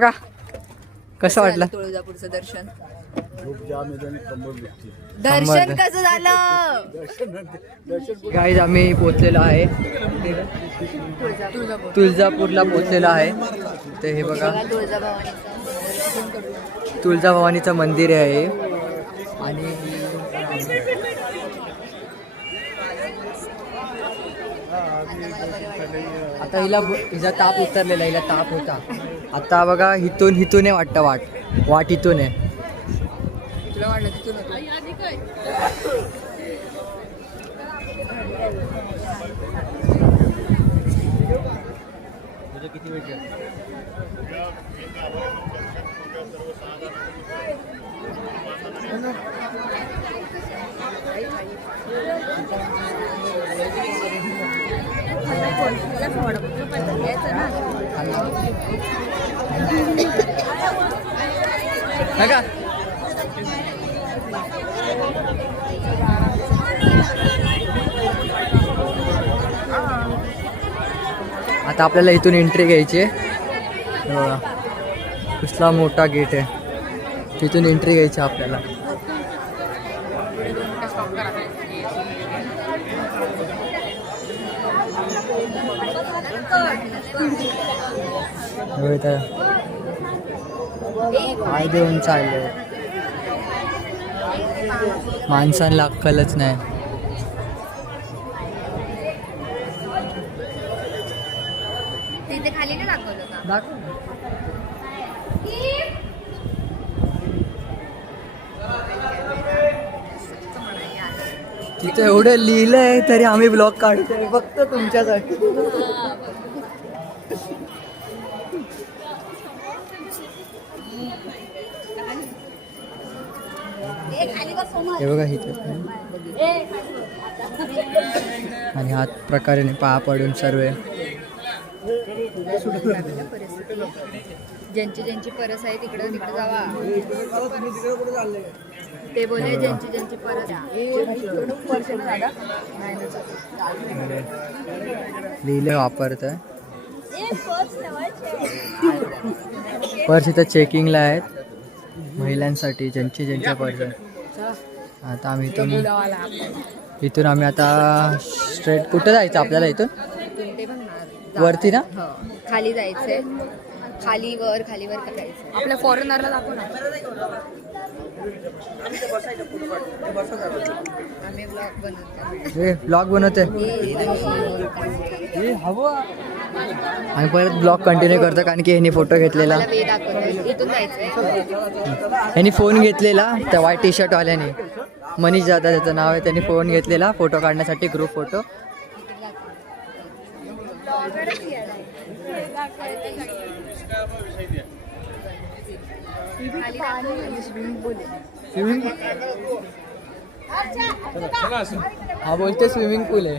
का कसं वाटलं तुळजापूरचं दर्शन? दर्शन कसं झालं? गाईज आम्ही पोचलेलो आहे तुळजापूरला पोचलेलो आहे. तर हे बघा तुळजाभवानीचं मंदिर आहे. आणि आता हिचा ताप उतरलेला, हिला ताप होता. आता बघा इथून आहे वाटतं वाट इथून आहे. तुला वाटलं तिथून किती वेळ नका आता आपल्याला इथून एंट्री घ्यायची आहे. कसला मोठा गेट आहे, तिथून एंट्री घ्यायची आपल्याला. काय देऊन चाललंय, माणसांना अक्कलच नाही. तिथे खाली नाही दाखवलं का? तिथे एवढं लिहिलंय तरी आम्ही ब्लॉग काढतोय फक्त तुमच्यासाठी. हे बघा इथे आणि हात प्रकारे पाया पडून सर्व ज्यांची परस आहे तिकडे जावा. ते बोले ज्यांची परस लिहिलं वापरत पर्स इथं चेकिंगला आहेत महिलांसाठी ज्यांच्या पर्स. आता आम्ही इथून आम्ही आता स्ट्रेट कुठं जायचं आपल्याला? इथून वरती ना, खाली जायचंय. खालीवर करायचं. आपल्या फॉरेनरला दाखव ना. आम्ही ब्लॉग बनवते आणि परत ब्लॉग कंटिन्यू करतो कारण की ह्यांनी फोटो घेतलेला, ह्यांनी फोन घेतलेला त्या व्हाईट टी शर्ट वाल्याने, मनीष जाधव त्याचं नाव आहे. त्यांनी फोन घेतलेला फोटो काढण्यासाठी, ग्रुप फोटो. हा बोलते स्विमिंग पूल आहे.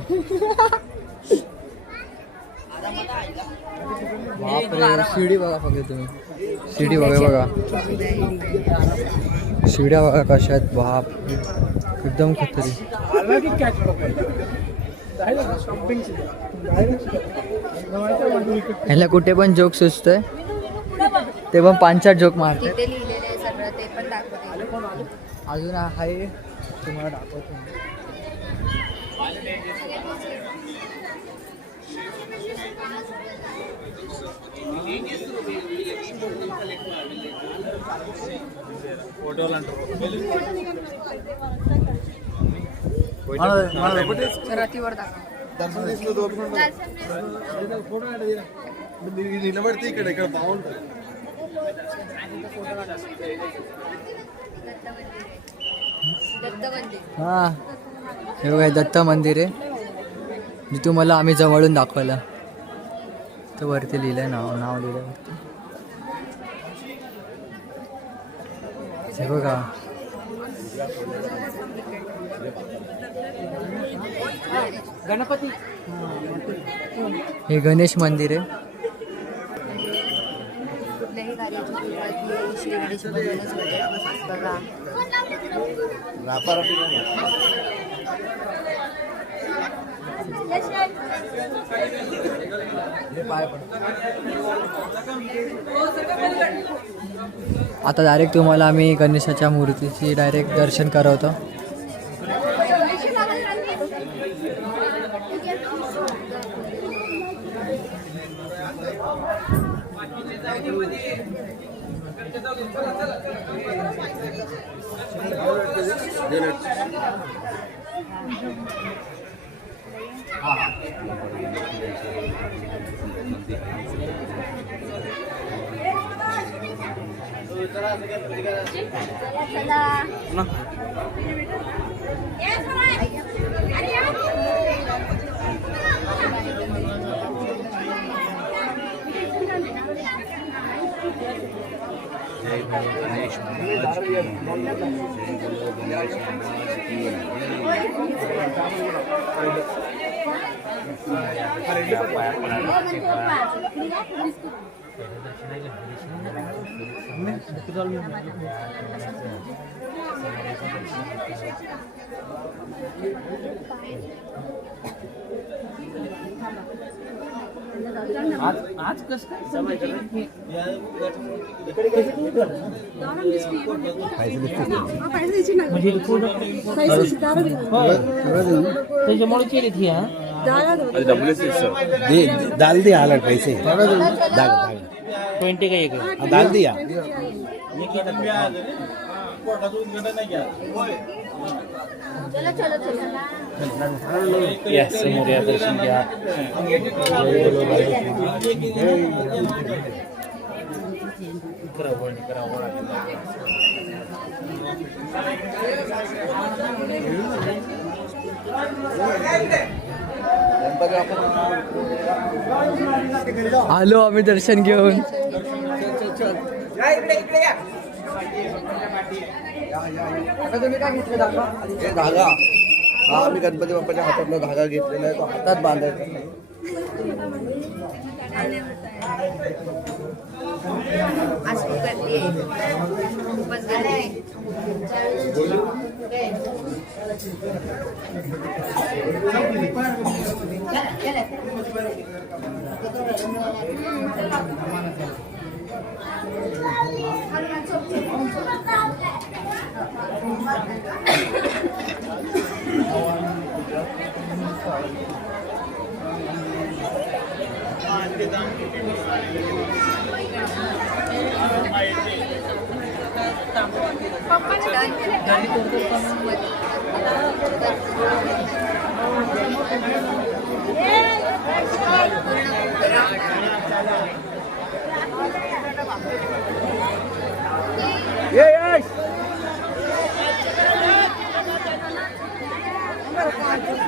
बापरे, शिडी बघा फक्त तुम्ही, शिडी बघा शिड्या बघा कशा आहेत. बाप एकदम खतरी. ह्याला कुठे पण जोक सुचतोय, ते पण 5-4 जोक मारते. अजून आहे तुम्हाला दाखवतो. నిలబడితే ఇక్కడ బాగుంటుంది. हा हे बघा दत्त मंदिर आहे, मी तुम्हाला आम्ही जवळून दाखवलं. तर वरती लिहिलंय नाव लिहिलंय हे बघा. गणपती, हे गणेश मंदिर आहे. आता डायरेक्ट तुम्हाला आम्ही गणेशाच्या मूर्तीची डायरेक्ट दर्शन करवतो. आज कसं त्याच्यामुळे केली ती हा डाल दिया हालत पैसे दाग 20 का एक डाल दिया या समोर या दर्शन घ्या. आलो आम्ही दर्शन घेऊन. तुम्ही काय घेतलं धागा हा आम्ही गणपती बाप्पाच्या हातातला धागा घेतलेला आहे तो हातात बांधायचा. आज खूप गर्दी आहे. खूपच गर्दी आहे.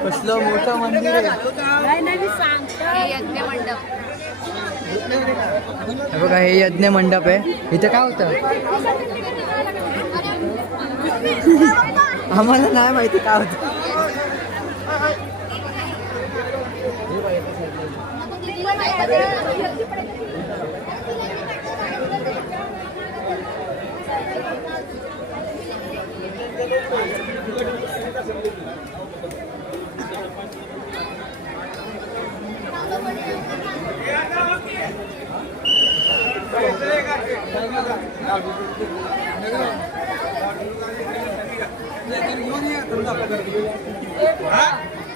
कसलं मोठं मंदिर आहे. हे यज्ञ मंडप. हे बघा हे यज्ञ मंडप आहे. इथे काय होतं आम्हाला नाही माहिती काय होतं.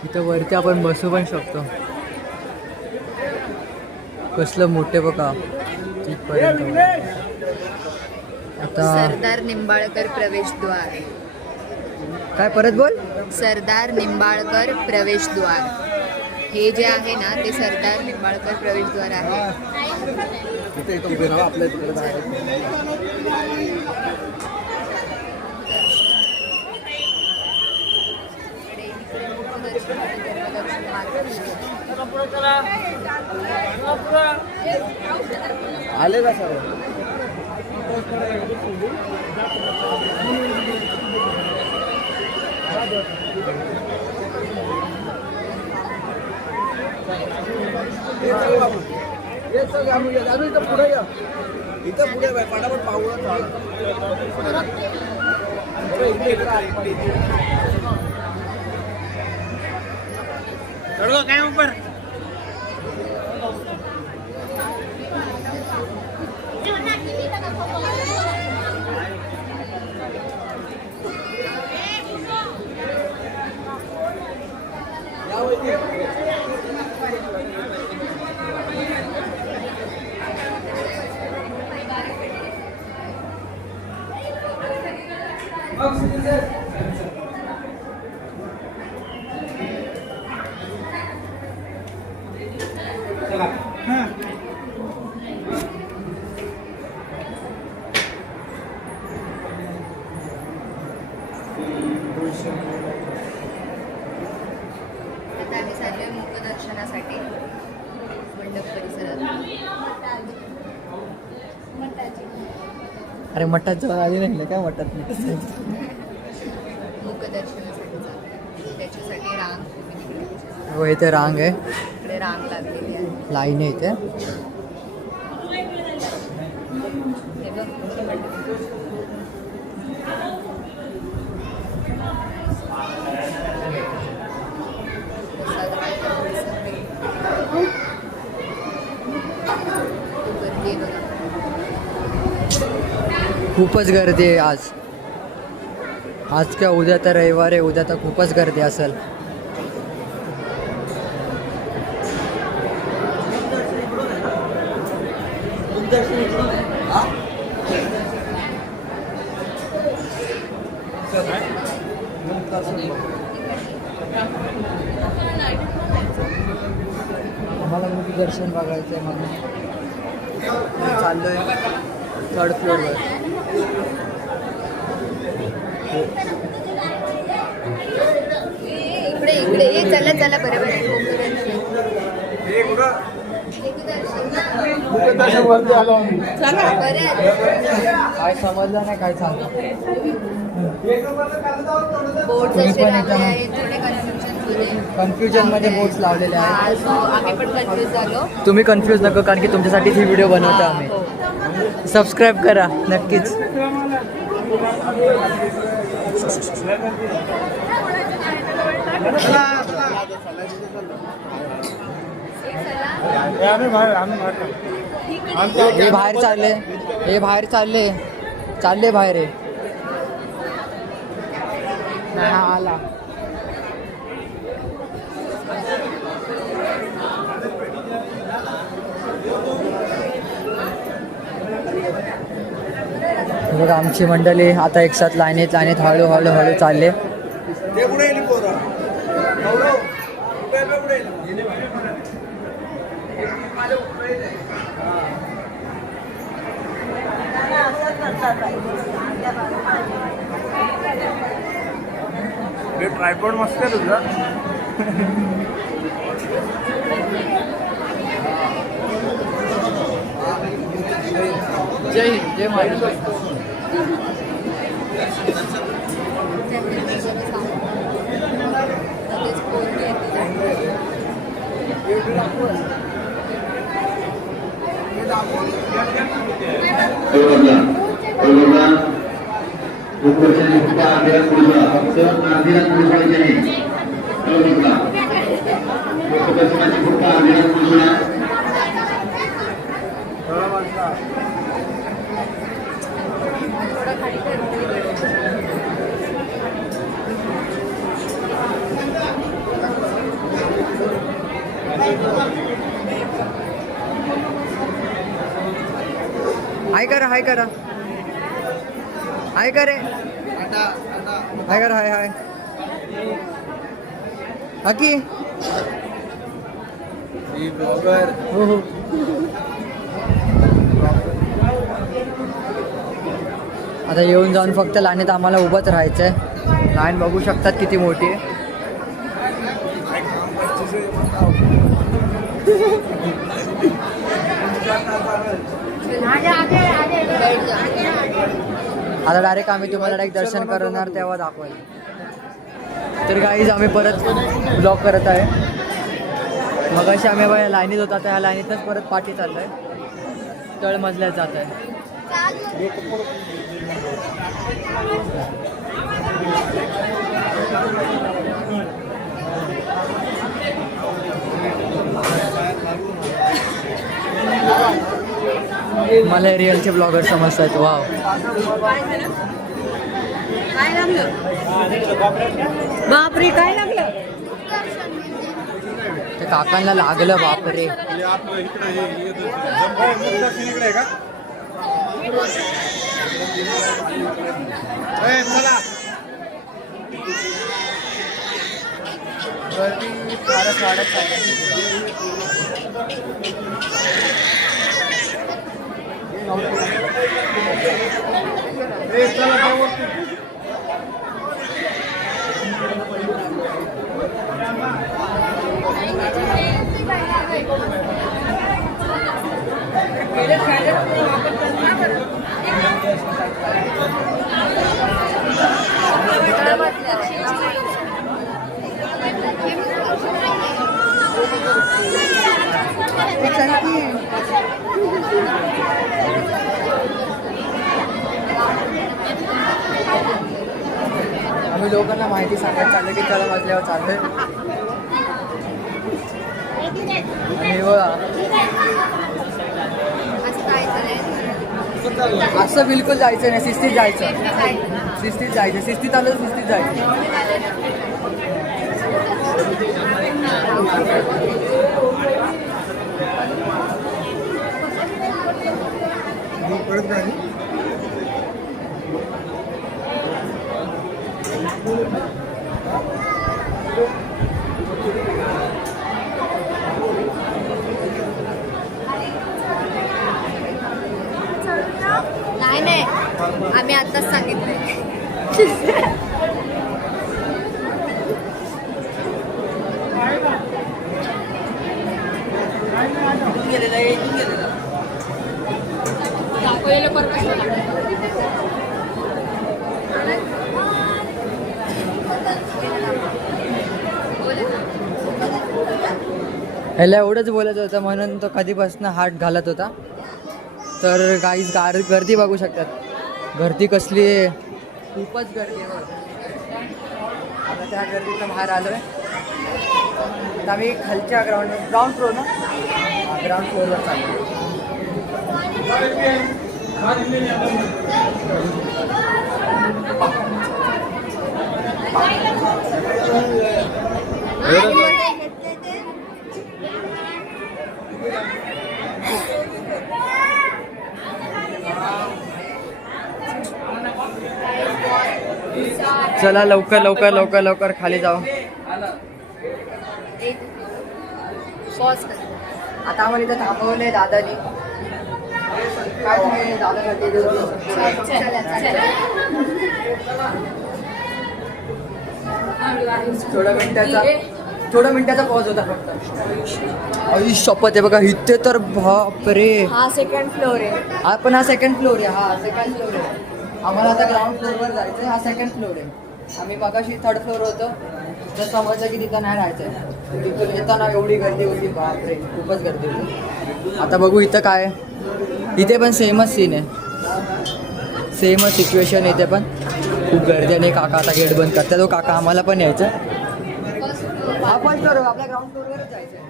इथं वरती आपण बसू पण शकतो. कसलं मोठे बघा तिथपर्यंत. आता सरदार निंबाळकर प्रवेशद्वार. काय परत बोल. सरदार निंबाळकर प्रवेशद्वार. हे जे आहे ना ते सरदार निंबाळकर प्रवेशद्वार आहे. तिथे इथं उभे राहा आपल्या तिकडे जायचं. आले का सर इथं पुढे या. इथं पुढे फटाफट पाहून आता आम्ही चाललोय मुखदर्शनासाठी मंडप परिसरात. अरे मठात जाऊन आली नाही काय मठात नाही मुखदर्शनासाठी चाललोय. त्याच्यासाठी रांग हो इथे रांग आहे, इकडे रांग लागलेली आहे. लाईन आहे इथे. हे बघ, प्रसाद गर्दी आहे बघा. खूपच गर्दी आहे आज. आज काय उद्या तर रविवार आहे, उद्या तर खूपच गर्दी असेल. आम्हाला मुख दर्शन बघायचं आहे म्हणून चाललोय 3rd फ्लोअरवर. इकडे इकडे ये, चला चला बरोबर आहे. काय समजलं नाही काय सांगतो. बोर्ड तुम्ही असे पण लावले एकदम- आहेत थोडे कन्फ्युजन मध्ये बोर्ड्स लावलेले आहेत. हा, so आम्ही पण कन्फ्युज झालो. तुम्ही कन्फ्यूज नको, कारण की तुमच्यासाठीच ही व्हिडिओ बनवतो हो. आम्ही. सबस्क्राईब करा नक्कीच. हे बाहेर चालले, हे बाहेर चालले, चालले बाहेर आहे. नाही हा आला. बघा आमची मंडळी आता एक साथ लाईनीत हळूहळू हळू चालले. ते कुठे गेली पोरं? गौरव, कुठे गेली? हे ट्रायपॉड मस्त आहे तुझा. जय हिंद, जय महाराष्ट्र. हाय करा, हाय करा, हाय करे, हाय करा, हाय हाय हाकी. ब्लॉगर हो हो. आता येऊन जाऊन फक्त लाईनीत आम्हाला उभंच राहायचं आहे. लाईन बघू शकतात किती मोठी आहे. आता डायरेक्ट आम्ही तुम्हाला डायरेक्ट दर्शन करणार तेव्हा दाखवायला. तर गाईज आम्ही परत ब्लॉग करत आहे. मग अशी आम्ही बघा लाईनीत होता, त्या लाईनीतच परत पाठी चाललोय. तळमजल्यात जात आहे. मला रिअलचे ब्लॉगर समजतात. वाव, काय लागलं बापरे, काय लागलं? ते काकांना लागलं बापरे. गर्दी फारच वाढत चालली. आम्ही लोकांना माहिती सांगायला चाललं की चला वाजल्यावर चालतंय. आणि बघा असं बिलकुल जायचं नाही, शिस्तीत जायचं, शिस्तीत जायचं, शिस्तीत आलं तर शिस्तीत जायचं. नाही आम्ही आत्ताच सांगितलंय. ह्याला एवढंच बोलायचं होतं म्हणून तो कधीपासून हात घालत होता. तर गाईज गर्दी बघू शकतात, गर्दी कसली आहे, खूपच गर्दी आहे. आता त्या गर्दीतून बाहेर आलो आहे. आता आम्ही खालच्या ग्राउंड फ्लोर ना, ग्राउंड फ्लोअरवर चाललो. चला लवकर लवकर लवकर लवकर खाली जाऊ. सॉस आता आम्हाला इथं थांबवलंय दादानी. काय तुम्ही दादासाठी थोडा मिनिटाचा पॉज होता फक्त. आयुष शपथ आहे बघा इथे तर बापरे. हा सेकंड फ्लोअर आहे. हा पण हा सेकंड फ्लोअर आहे. हा सेकंड फ्लोअर आहे. आम्हाला आता ग्राउंड फ्लोअरवर जायचं आहे. हा सेकंड फ्लोअर आहे. आम्ही मगाशी थर्ड फ्लोअर होतो तर समजलं की तिथं नाही राहायचं आहे. तिथून येताना एवढी गर्दी होती बापरे, खूपच गर्दी होती. आता बघू इथं काय आहे. इथे पण सेमच सीन आहे, सेमच सिच्युएशन. इथे पण खूप गर्दी आणि काका आता गेट बंद करतात. तो काका आम्हाला पण यायचं. हा फर्स्ट फ्लोअर आपल्या ग्राउंड फ्लोअरवरच जायचं आहे.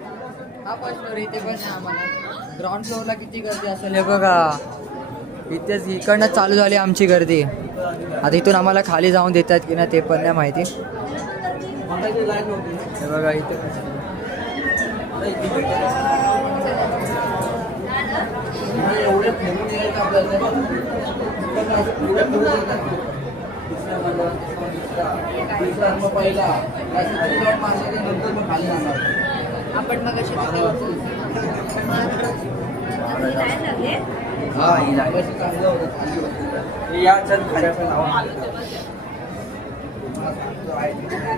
हा फर्स्ट फ्लोअर इथे पण आहे. आम्हाला ग्राउंड फ्लोअरला किती गर्दी असेल हे बघा. इथेच इकडनं चालू झाली आमची गर्दी. आता इथून आम्हाला खाली जाऊन देतात की ना ते पण नाही माहिती. हे बघा इथे आपण मग अशी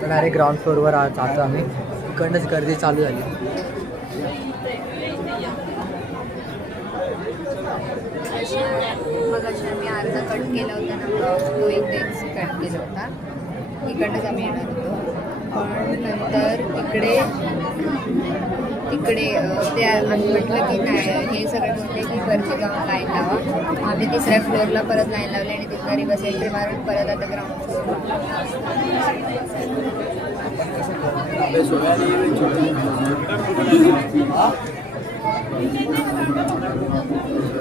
डायरेक्ट ग्राउंड फ्लोअरवर जातो आम्ही. इकडनंच गर्दी चालू झाली. मग अशी आम्ही अर्धा कट केला होता ना, तो इथेच कट केला होता. इकडनंच आम्ही येणार होतो, पण नंतर तिकडे ते आम्ही म्हटलं की नाही, हे सगळे म्हटले की वरती जाऊन लाईन लावा. आम्ही तिसऱ्या फ्लोअरला परत लाईन लावली आणि तिथं रिवर्स एंट्री मारून परत आता ग्राउंड फ्लोअर.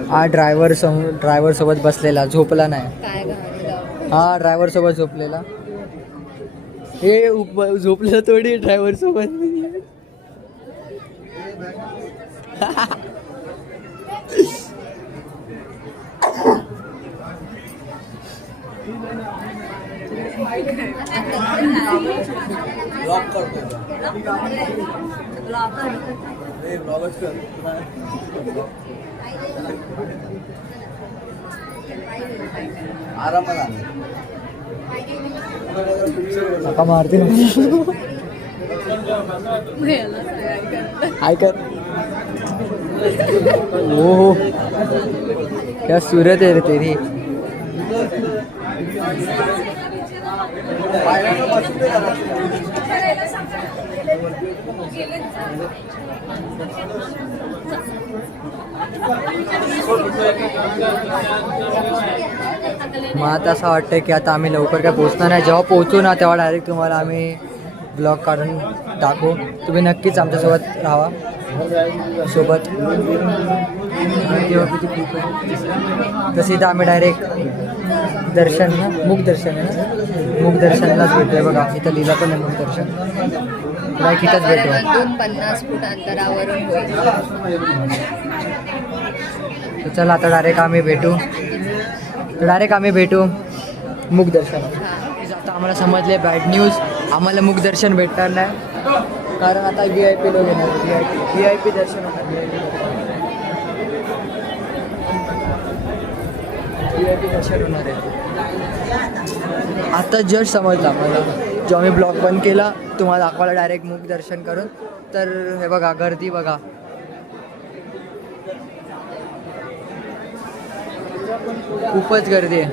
हा ड्रायव्हर सोबत बसलेला झोपला नाही. काय गाणी लावली? हा ड्रायव्हर सोबत झोपलेला. हे झोपलेला थोडी ड्रायव्हर सोबत. ब्लॉग करतो ब्लॉगच कर. आरामात आण. नका मारते ना. ऐकत हो क्या सूरत आहे रे तेरी. मग आता असं वाटतं की आता आम्ही लवकर काय पोहोचणार नाही. जेव्हा पोहोचू ना तेव्हा डायरेक्ट तुम्हाला आम्ही ब्लॉग काढून टाकू. तुम्ही नक्कीच आमच्यासोबत राहा सोबत. तर सीधा आम्ही डायरेक्ट दर्शन ना मुख दर्शन आहे ना मुख दर्शनलाच भेटतोय. बघा इथं लिहिला पण आहे मुख दर्शन. डायरेक्ट इथंच भेटू. 50 फूट अंतरावरून होईल. तर चला आता डायरेक्ट आम्ही भेटू मुख दर्शन. आता आम्हाला समजले बॅड न्यूज. आम्हाला मुख दर्शन भेटणार नाही कारण आता VIP लोक येणार. VIP दर्शन होणार. VIP दर्शन होणार आहे. आता जस्ट समजला मला जेव्हा मी ब्लॉग बंद केला तुम्हाला दाखवायला डायरेक्ट मुख दर्शन करून. तर हे बघा गर्दी बघा. खूपच गर्दी आहे.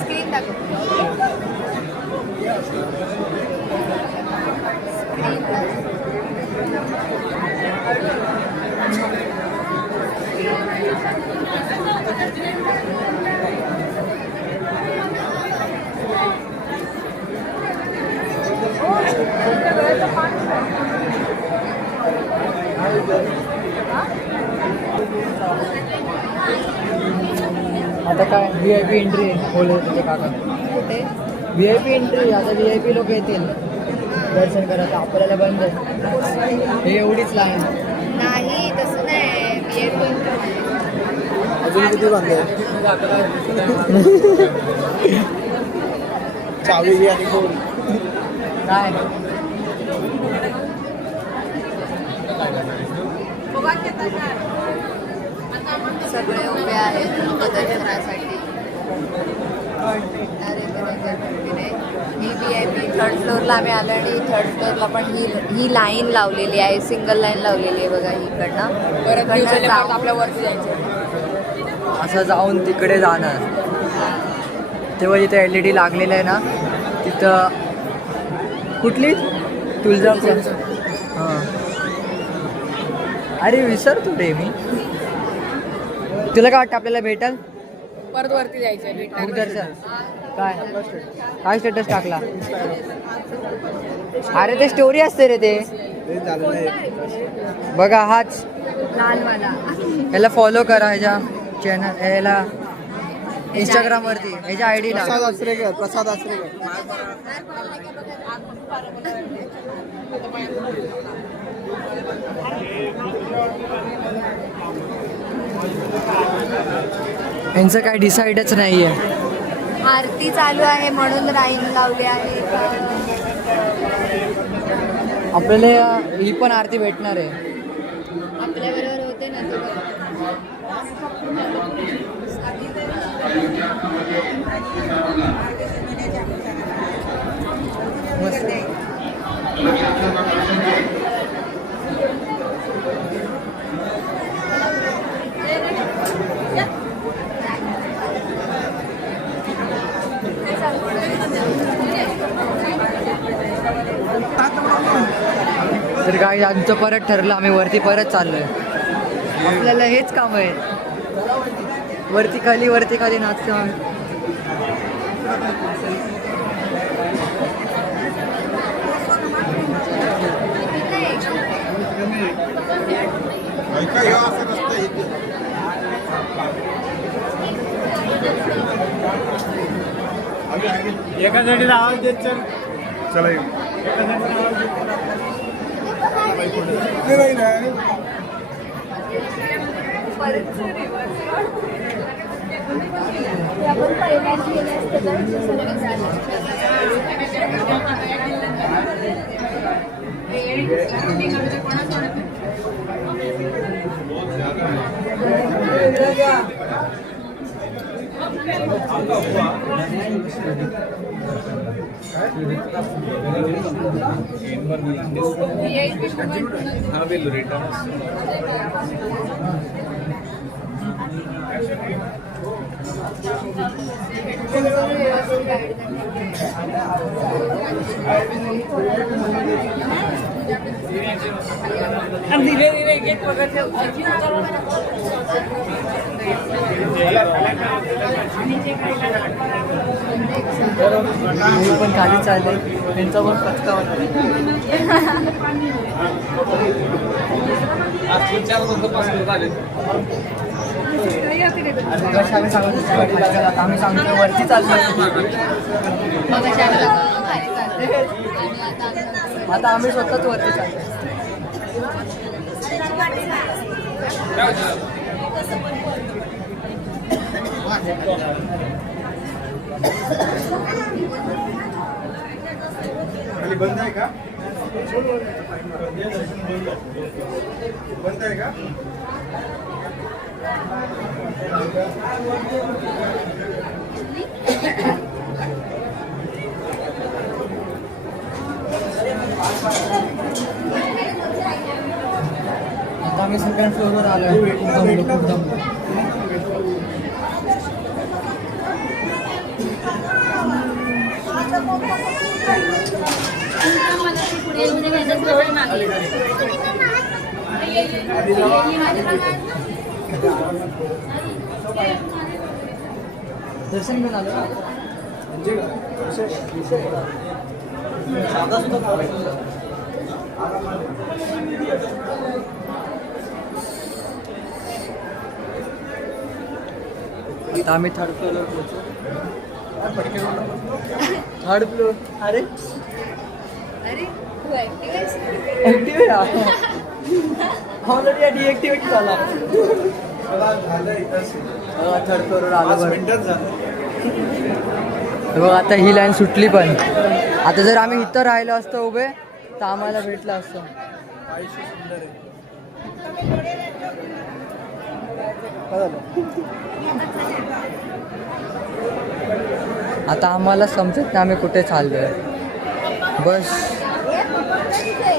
स्क्रीन दाखव. आता काय VIP एंट्री बोलले तिथे काका. कुठे? VIP entry. आता VIP लोक येतील दर्शन करायला. आपल्याला बंद आहे. हे एवढीच लाईन. नाही तसं नाही. VIP अजून किती बांधले चावी घे आणि फोन. काय सगळे उभे आहेत दर्शनासाठी. ही VIP 3rd फ्लोअरला आम्ही आलो आणि 3rd फ्लोअरला पण ही लाईन लावलेली आहे. सिंगल लाईन लावलेली आहे बघा इकडनं. आपल्या वरती जायचं. असं जाऊन तिकडे जाणार. तेव्हा जिथे LED लागलेलं आहे ना तिथं कुठली तुळजापूर. हां अरे विसरतो रे मी. तुला काय वाटतं आपल्याला भेटल परत वरती जायचं. मुख दर्शन. काय स्टेटस टाकला. अरे ते स्टोरी असते रे ते. बघा हाच लालवाला. याला फॉलो करा ह्याच्या चॅनल ह्याला इंस्टाग्रामवरती ह्याच्या ID ला. प्रसाद आचरेकर. यांचं काय डिसाईडच नाही आहे. आरती चालू आहे म्हणून लाईन लावली आहे. आपल्याला ही पण आरती भेटणार आहे. आपल्याबरोबर होते ना तर काय आमचं परत ठरलं. आम्ही वरती परत चाललोय. आपल्याला हेच काम आहे, वरती खाली नाचतो आम्ही. एकासाठी आवाज देत चल चला धीरे धीरे एक एक पकड़ मी पण खाली चालले, त्यांचा पण पचका आम्ही सांगतो आम्ही सांगतो वरती चाललो. आता आम्ही स्वतःच वरती चाललो. बंद आहे का बंद आहे का आता आम्ही सेकंड फ्लोअरवर आलो आहे. खूप दमलो. दर्शन घेऊन आलो. आता आम्ही थर्ड फ्लोअरवर पोहोचलो. Third floor. अरे अरे तू ऍक्टिव्ह ऑलरेडी डिएक्टिव्हेट झाला. थर्ड फ्लोअरवर आलो. बघ आता ही लाईन सुटली पण. आता जर आम्ही इथं राहिलो असतो उभे तर आम्हाला भेटलं असतं. आता आम्हाला समजत नाही आम्ही कुठे चाललोय. बस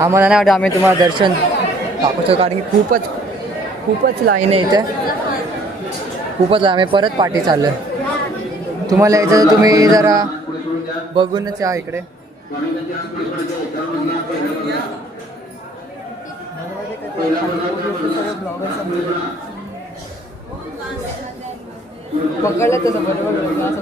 आम्हाला नाही वाटत आम्ही तुम्हाला दर्शन दाखवतो, कारण की खूपच लाईन आहे इथे. खूपच लाईन. आम्ही परत पाठी चाललोय. तुम्हाला यायचं तर तुम्ही जरा बघूनच या इकडे. पकडलं तसं बरोबर असं.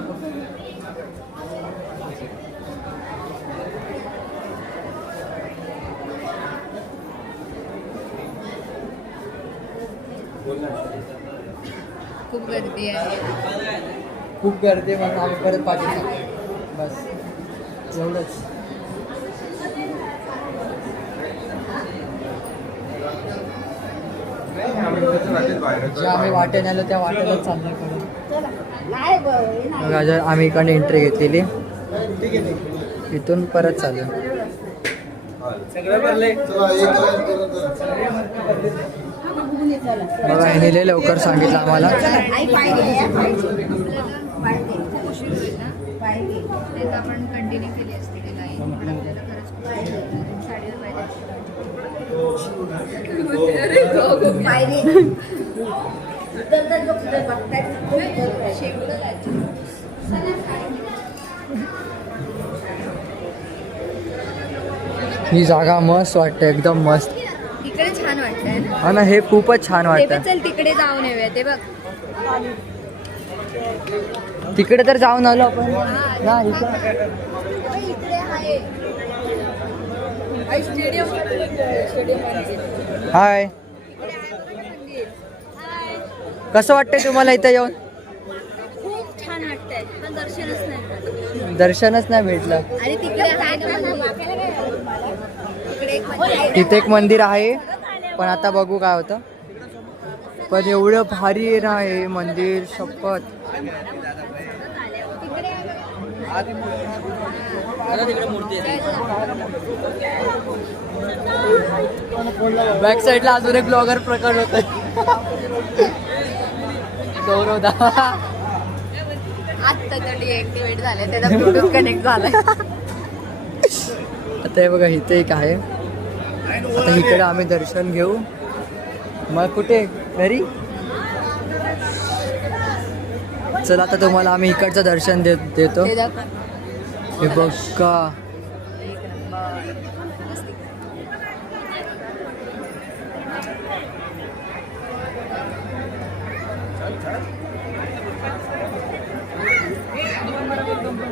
खूप गर्दी आहे. खूप गर्दी म्हणून आम्ही परत पाठी चाललो. बस एवढंच. जे आम्ही वाटेने आलो त्या वाटेलाच चाललोय परत. बघा आम्ही इकडे एंट्री घेतलेली, इथून परत चालू. बघा ह्याने लय लवकर सांगितलं आम्हाला. आपण कंटिन्यू केली असते ती लाईन, पण आपल्याला खरंच ही जागा मस्त वाटते, एकदम मस्त. इकडे छान छान वाटतंय ना. हा ना, हे खूपच छान ते पण वाटतं. चल तिकडे जाऊन येऊया. ते बघ तिकडे तर जाऊन आलो आपण. हा, इकडे आहे स्टेडियम. हाय, कसं वाटतंय तुम्हाला इथं येऊन? खूप छान वाटतंय पण दर्शनच नाही. दर्शनच नाही भेटलं. आणि तिकडे आहे ना मंदिर. तिकडे एक मंदिर आहे. तिथे एक मंदिर आहे, पण आता बघू काय होतं. पण एवढं भारी आहे ना हे मंदिर, शपथ. बॅक साईडला अजून एक ब्लॉगर प्रकट होत गौरवदा. आत्ता तो डिएक्टिवेट झालाय, त्याचा ब्लूटूथ कनेक्ट झालाय. आता हे बघा, इथे एक आहे. आता इकडे आम्ही दर्शन घेऊ. मग कुठे घरी. चला आता तुम्हाला आम्ही इकडचं दर्शन देतो. ते दाखव. हे बघा, एक नंबर.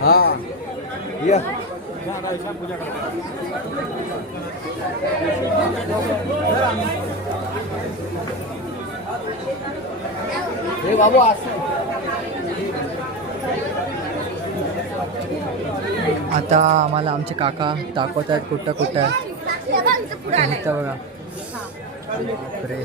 हा या हे बाबू आता आम्हाला आमचे काका दाखवत आहेत कुठं कुठं आहे. इथं बघा. बापरे.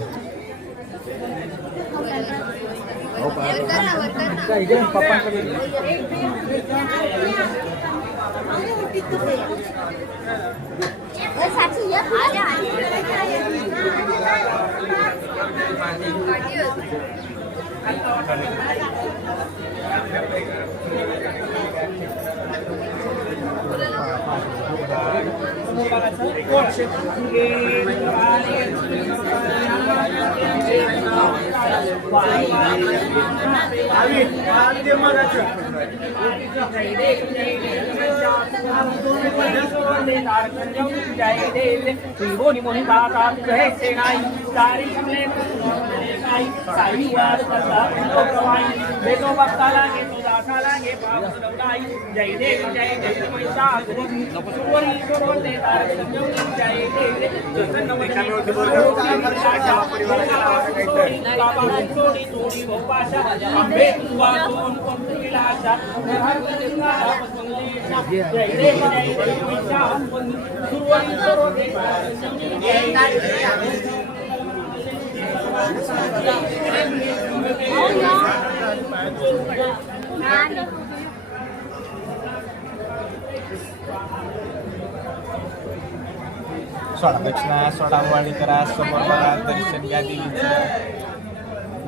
सोडा दक्षिणा सोडा वाडी करा, समोर बघा, दर्शन घ्या देवीचं.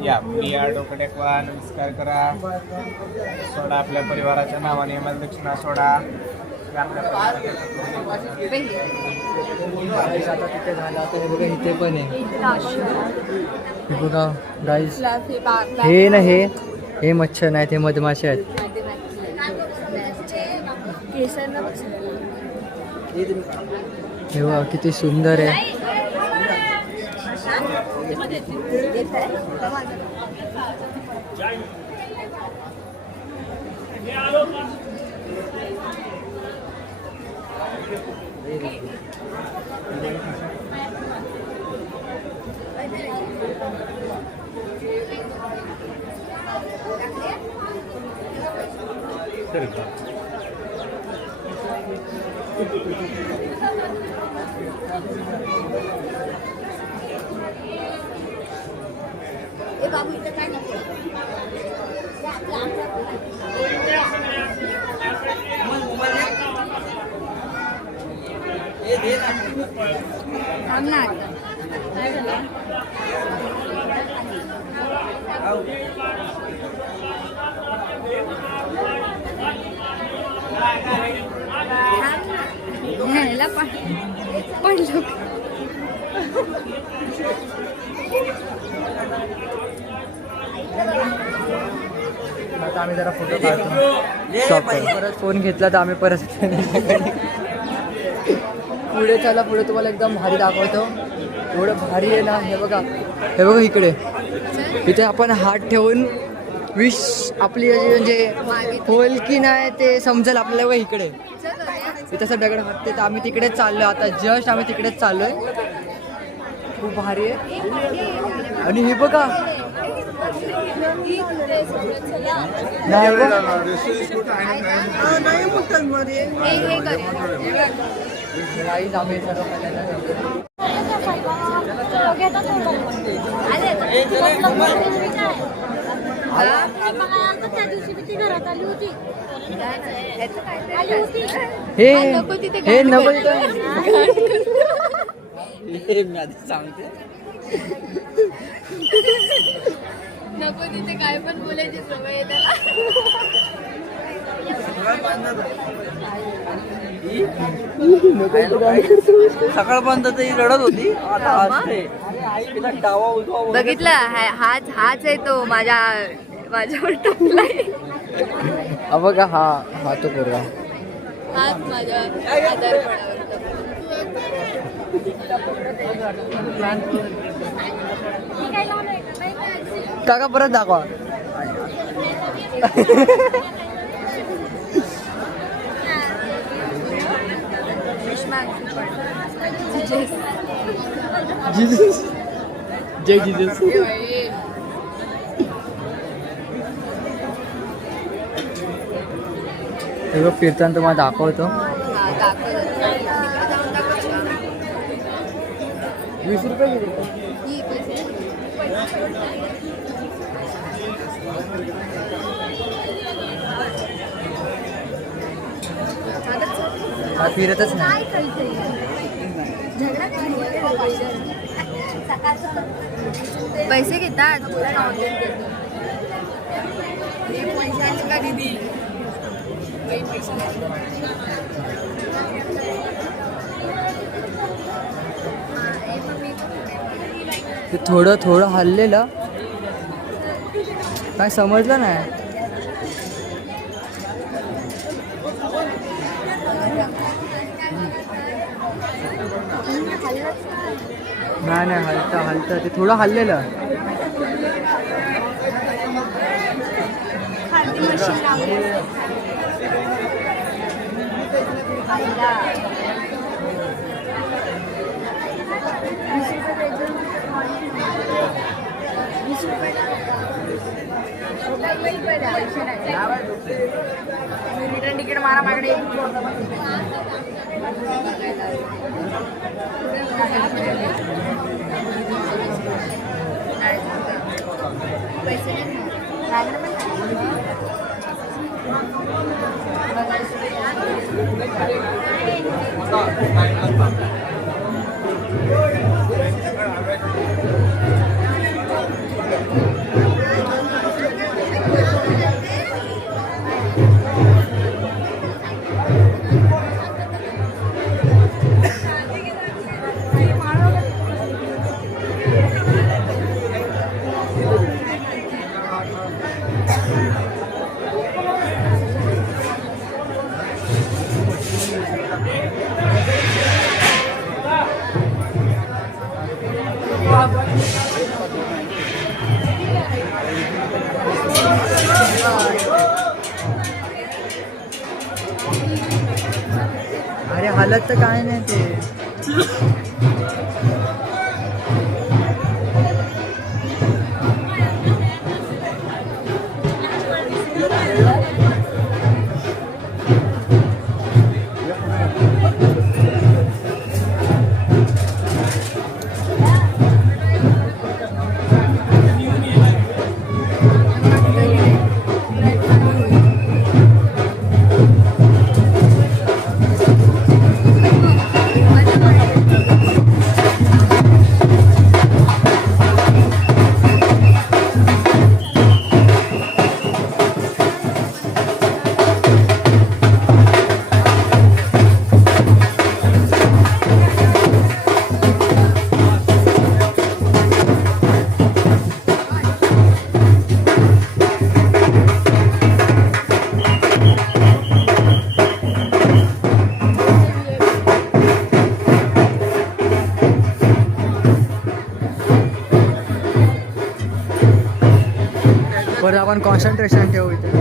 या प्रिया डोकं टेकवा, नमस्कार करा. सोडा आपल्या परिवाराच्या नावाने मला दक्षिणा सोडा. आता तिथे झालं, आता हे बघा इथे पण आहे. हे बघा गाईस, हे ना हे मच्छर नाहीत, हे मधमाशे आहेत. हे बघा किती सुंदर आहे. गेला पडलो. आता आम्ही जरा फोटो काढतो शॉप परत फोन घेतला तर आम्ही परत पुढे चला. पुढे तुम्हाला एकदम भारी दाखवतो. एवढं भारी आहे ना. हे बघा इकडे. इथे आपण हात ठेवून विश आपली म्हणजे होईल की नाही ते समजेल आपल्याला. बघा इकडे तसं दगड वाटते तर आम्ही तिकडेच चाललो. आता जस्ट आम्ही तिकडेच चाललोय. खूप भारी आहे. आणि हे बघा नाही आम्ही हे नको सांगते नको तिथे काय पण बोलायची सवय आहे त्याला. सकाळपर्यंत ती रडत होती. आता हसते. तिला डावा उजवा बघितलं हाच आहे तो माझ्यावर टपलाय. बघा हा तो पोरगा. हाच माझ्या आजारपणावर काका परत दाखवा. जीजस जय जीजस. तेव्हा फिरताना तुम्हाला दाखवतो. 20 रुपये गेले. हा फिरतच नाही. पैसे घेतात. ते थोडं हल्लेलं काय समजलं नाही. नाही हलतं ते थोडं हल्लेलं. रिटर्न तिकीट मारा माझ्याकडे. अरे हालत तर काय नाही ते. परत आपण कॉन्सन्ट्रेशन ठेवू इथे.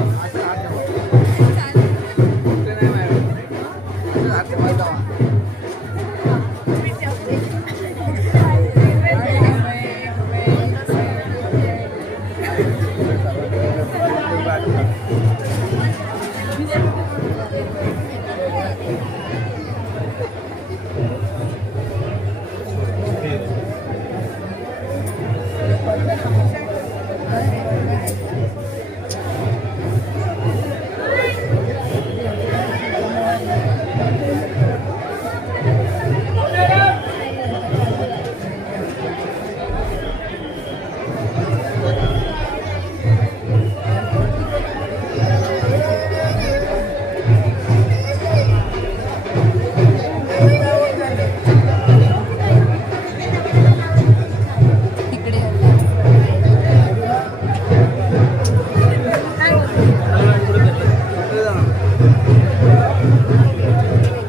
तिकडे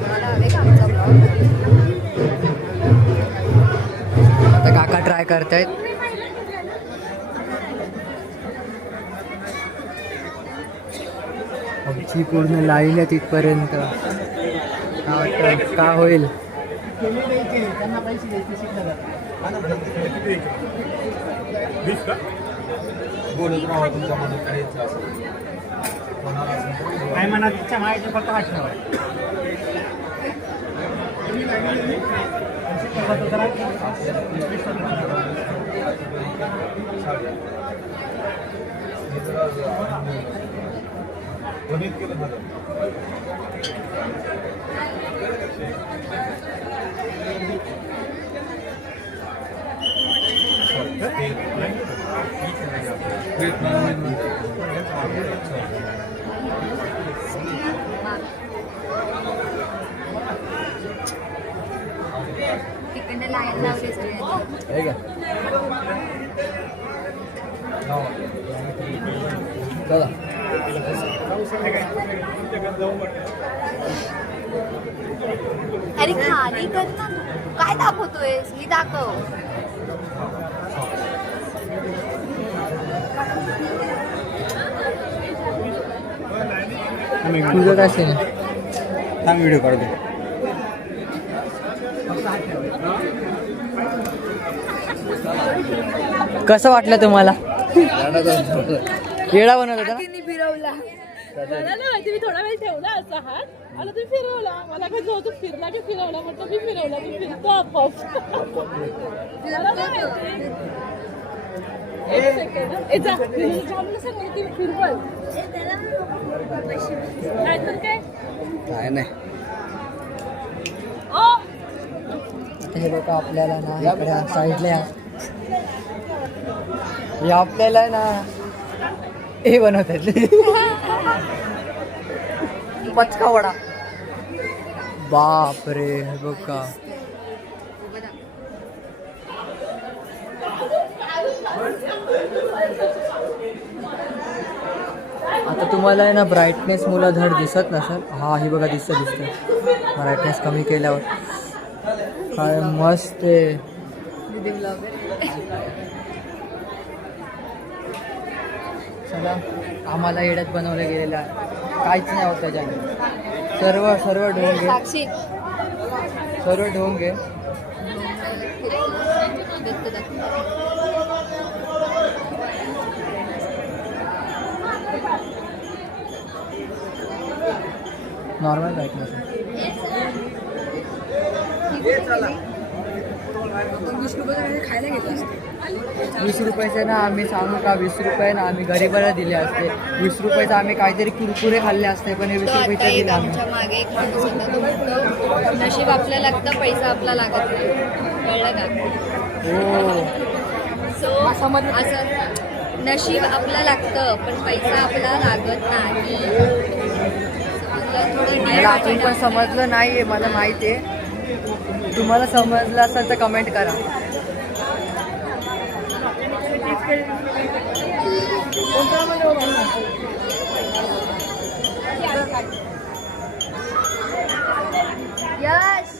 मला हवे का आमचा ब्लॉग? आता काका ट्राय करतायत. आमची पूर्ण लाईन आहे तिथपर्यंत. काय वाटतं, का होईल? काय म्हणा तिच्या माहिती फक्त वाटणार तिकडे लाईन लावली हे घ्या. चला. अरे खाली कर ना. काय दाखवतोयस? ही दाखव. तुझं काय सीन? सांग व्हिडिओ काढतो. कसं वाटलं तुम्हाला? येडा बनवत होता ना? फिरवला. मला नाही माहिती, मी थोडा वेळ ठेवला असा हात आणि तुम्ही फिरवला. मला काय होतं, फिरला की फिरवला म्हटलं. मी फिरवला, मी फिरतो आपोआप. मला नाही माहिती. एक सेकंड हं. ए जा, जाऊन सांगितलं की फिरवल नाहीतर काय. काय नाही. ओ आता हे बघा आपल्याला ना इकडे साईडला हे आपल्याला ना हे बनवतात पचका वडा. बापरे, हे बघा. आता तुम्हाला आहे ना ब्राईटनेस मुलं धड दिसत नसेल. हा हे बघा दिसतं. ब्राईटनेस कमी केल्यावर काय मस्त आहे. चला, आम्हाला येड्यात बनवलं गेलेलं आहे. काहीच नाही होत त्याच्याने. सर्व ढोंग घे, साक्षी सर्व ढोंग घे. नॉर्मल ब्राईटनेस आहे. 20 रुपयाचे ना आम्ही सांगू का, 20 रुपये ना आम्ही गरिबाला दिले असते. 20 रुपयाचं आम्ही काहीतरी कुरकुरे खाल्ले असते, पण हे 20 तो आता रुपयाचे एक दिले आम्ही. आमच्या मागे एक माणूस होता. तो म्हणतो, नशीब आपलं लागतं, पैसा आपला लागत नाही. कळलं का? हो, सो असं नशीब आपलं लागतं पण पैसा आपला लागत नाही. थोडं मला अजून पण समजलं नाहीये. मला माहिती आहे. तुम्हाला समजलं असेल तर कमेंट करा. यश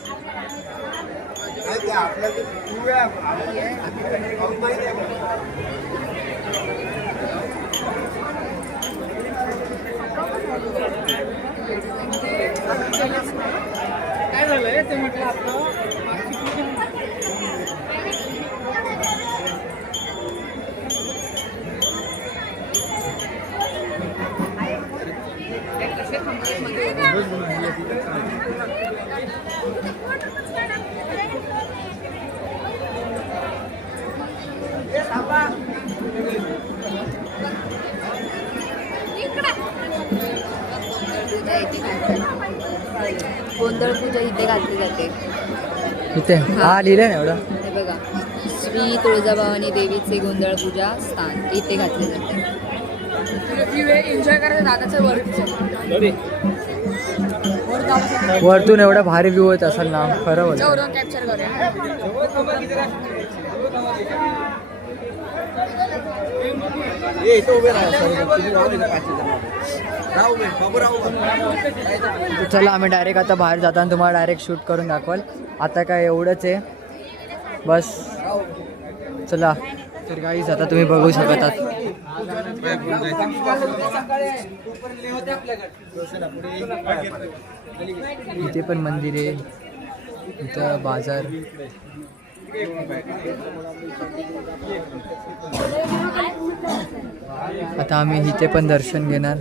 गोंधळ पूजा इथे घातली जाते. इथे हा लिहिलं ना एवढं. हे बघा, श्री तुळजाभवानी देवीचे गोंधळ पूजा स्थान इथे घातले जाते. एन्जॉय करायचं दादाचं वरतून एवढा भारी व्ह्यू येत असेल ना, खरं बोल. कॅप्चर करूया. चला आम्ही डायरेक्ट आता बाहेर जाताना तुम्हाला डायरेक्ट शूट करून दाखवाल. आता काय एवढंच आहे बस. चला तर गाईज आता तुम्ही बघू शकतात. इथे पण मंदिर आहे, इथं बाजार. आता आम्ही इथे पण दर्शन घेणार.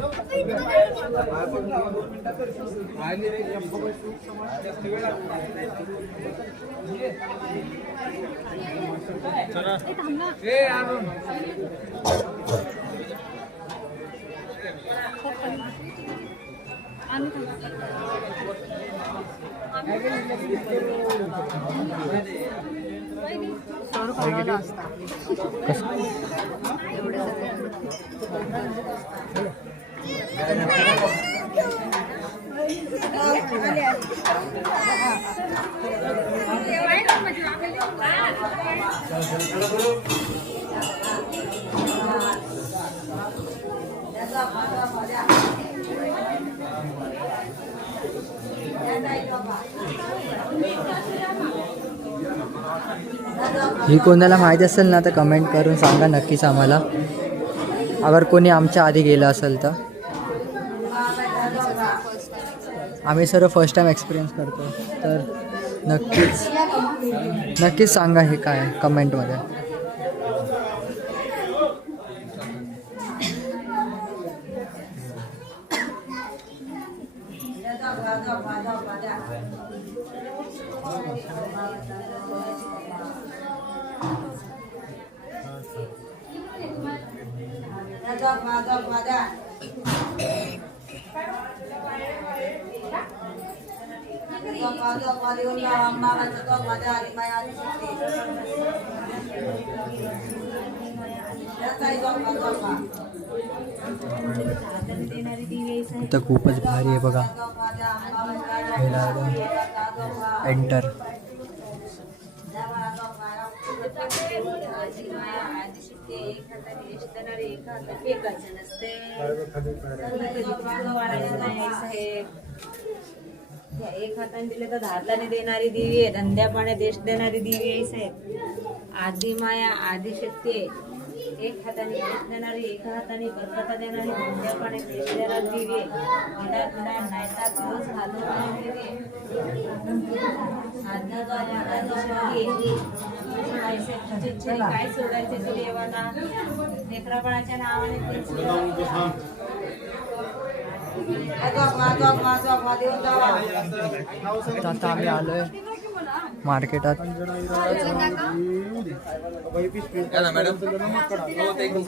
ही कोणाला माहीत असेल ना तर कमेंट करून सांगा नक्कीच आम्हाला, अगर कोणी आमच्या आधी गेलं असेल तर. आम्ही सर्व फर्स्ट टाइम एक्सपिरियन्स करतो, तर नक्कीच सांगा हे काय कमेंटमध्ये. इथं खूपच भारी आहे बघा. एंटर. एक हाताने दिले तर 10 हाताने देणारी देवी आहे. धंद्या पाण्या देश देणारी देवी आहे साहेब. आदि माया आदिशक्ती आहे. एक हाताने देश देणारी, एका हाताने बरकता देणारी, धंद्या पाण्या देश देणारी देवी आहे. गिडार पिडार नाहीता दिवस घालून देवी आहे. काय सोडायचे ते देवाला लेकराबाळाच्या नावाने. आता आम्ही आलोय मार्केटात.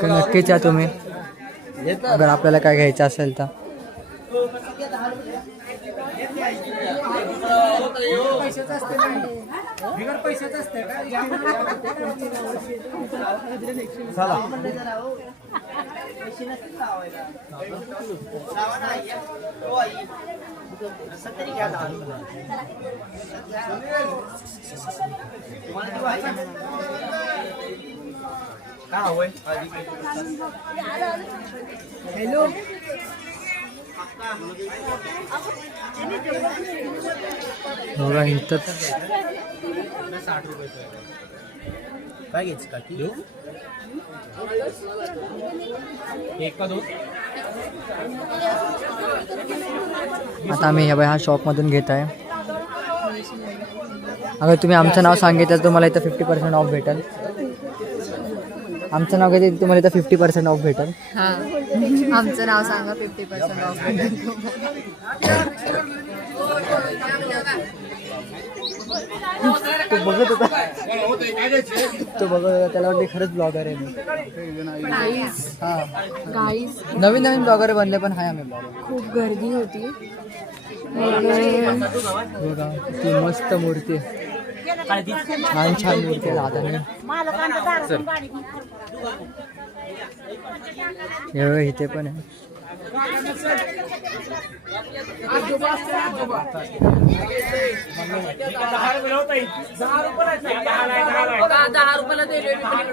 नक्कीच या तुम्ही अगर आपल्याला काय घ्यायचं असेल तर. हॅलो. बघा इथं काय घ्यायचं का की आता आम्ही ह्या शॉपमधून घेत आहे. अगर तुम्ही आमचं नाव सांगितलं तर तुम्हाला इथं 50% ऑफ भेटेल. आमचं नाव घेते तुम्हाला इथं 50% ऑफ भेटेल. हां आमचं नाव सांगा 50% ऑफ भेटेल. तो बघत होता त्याला वाटते खरंच ब्लॉगर आहे मी. हा गाईज नवीन नवीन ब्लॉगर बनले पण हाय आम्ही ब्लॉगर. खूप गर्दी होती. बघा ती मस्त मूर्ती आहे. छान छान मूर्ती आहे दादांनी. हे बघा इथे पण आहे.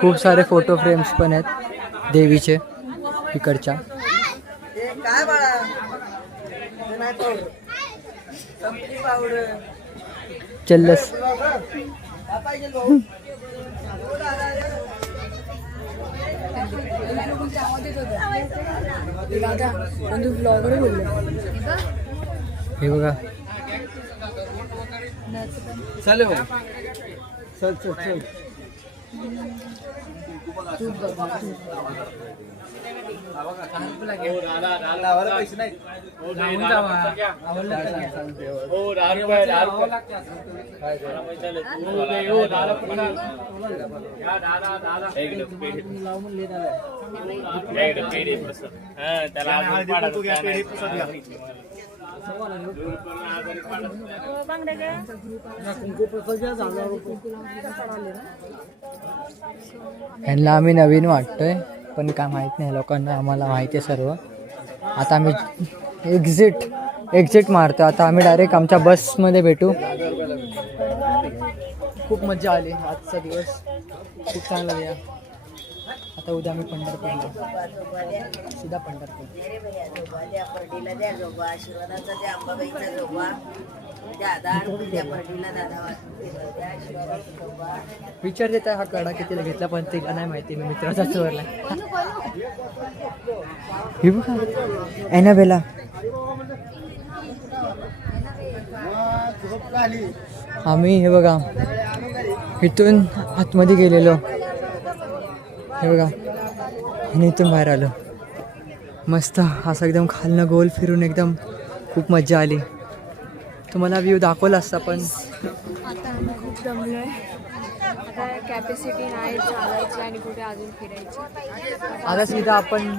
खूप सारे फोटो फ्रेम्स पण आहेत देवीचे इकडच्या. चल्लस हे बघा. चल चल चल चल. ह्यांना आम्ही नवीन वाटतोय पण काय माहित नाही लोकांना. आम्हाला माहिती आहे सर्व. आता आम्ही एक्झिट मारतो. आता आम्ही डायरेक्ट आमच्या बसमध्ये भेटू. खूप मजा आली आजचा दिवस. खूप चांगला गेला. आता उद्या आम्ही पंढरपूरला सीधा पंढरपूर. विचार देत आहे हा कडा कितीला घेतला पण तिला नाही माहिती. मी मित्राचा चोरला. हे बघा एनाबेला. आम्ही हे बघा इथून आतमध्ये गेलेलो. हे बघा आणि इथून बाहेर आलो. मस्त असं एकदम खालनं गोल फिरून एकदम खूप मजा आली. तुम्हाला व्ह्यू दाखवला असता पण आता आम्ही खूप दमलोय. आता कॅपॅसिटी नाही चालायची आणि कुठे अजून फिरायची. आता सीधा आपण